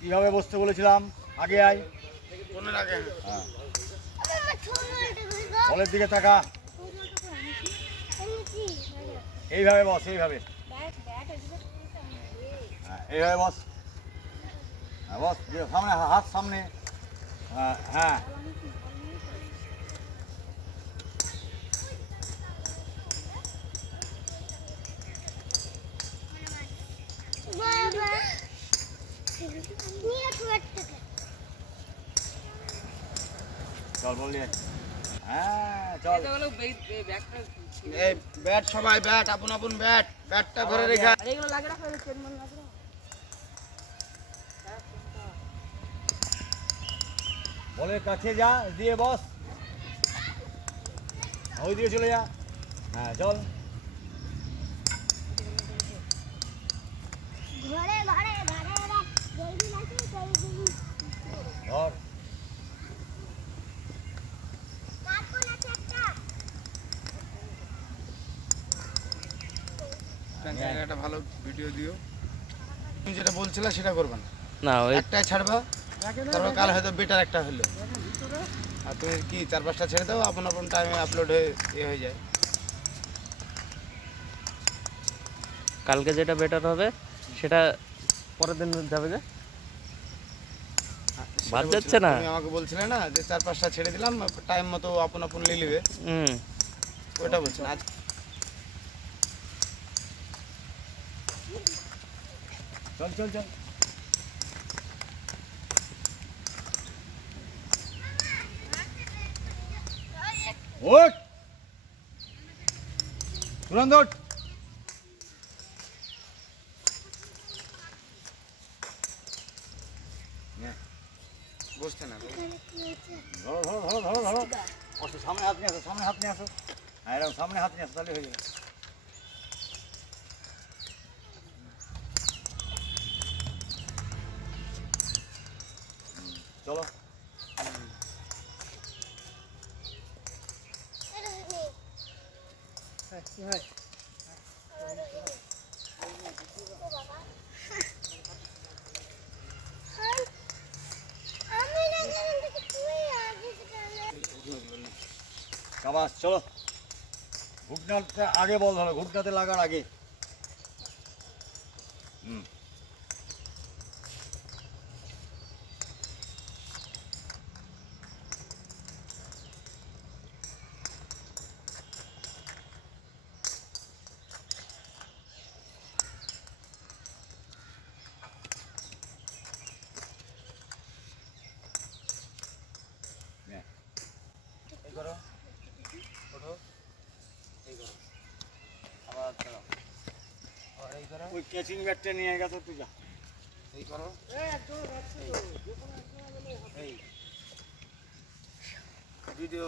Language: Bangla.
কিভাবে বসতে বলেছিলাম? আগে আয়, কোনের আগে? হ্যাঁ, বলের দিকে তাকা। এইভাবে বস, এইভাবে, হ্যাঁ, এইভাবে বস। হ্যাঁ বস, সামনে হাত সামনে, হ্যাঁ হ্যাঁ। চল বললি, হ্যাঁ চল। এই ব্যাট সবাই ব্যাট, আপন আপন ব্যাট, ব্যাটটা ঘরে রেখে। বলের কাছে যা, দিয়ে বস, ওই দিকে চলে যা, হ্যাঁ চল। ধর, একটা ভালো ভিডিও দিও। তুমি যেটা বলছিলে সেটা করবে না, না ওই একটাই ছাড়বা, তারপর কাল হয়তো বেটার একটা হলো। আর তুমি কি 4-5টা ছেড়ে দাও, আপন আপন টাইমে আপলোড হয়ে যায়। কালকে যেটা বেটার হবে সেটা পরের দিন যাবে যে বাদ যাচ্ছে না। তুমি আমাকে বলছিলে না যে 4-5টা ছেড়ে দিলাম, টাইম মতো আপন আপন নিয়ে নেবে, ওইটা বলছি না। চল চল চল। ওঠ, তুরন্ত ওঠ। বুঝতে না ধরো ধরো ধরো ধরো ধরো, বসো, সামনে হাত নিয়ে আসো, সামনে হাত নিয়ে আসো, হ্যাঁ এরকম সামনে হাত নিয়ে আসো, তাহলে হয়ে যাবে। চলো, কাবাস চলো। ঘুটনাতে আগে বল ধরো, ঘুটনাতে লাগার আগে। হুম, এই করো, ওঠো, এই করো, আবার দাঁড়াও, আবার এই করো, ওই ক্যাচিং ব্যাটটা নিয়ে গেছো, তুই যা। এই করো, এই ভিডিও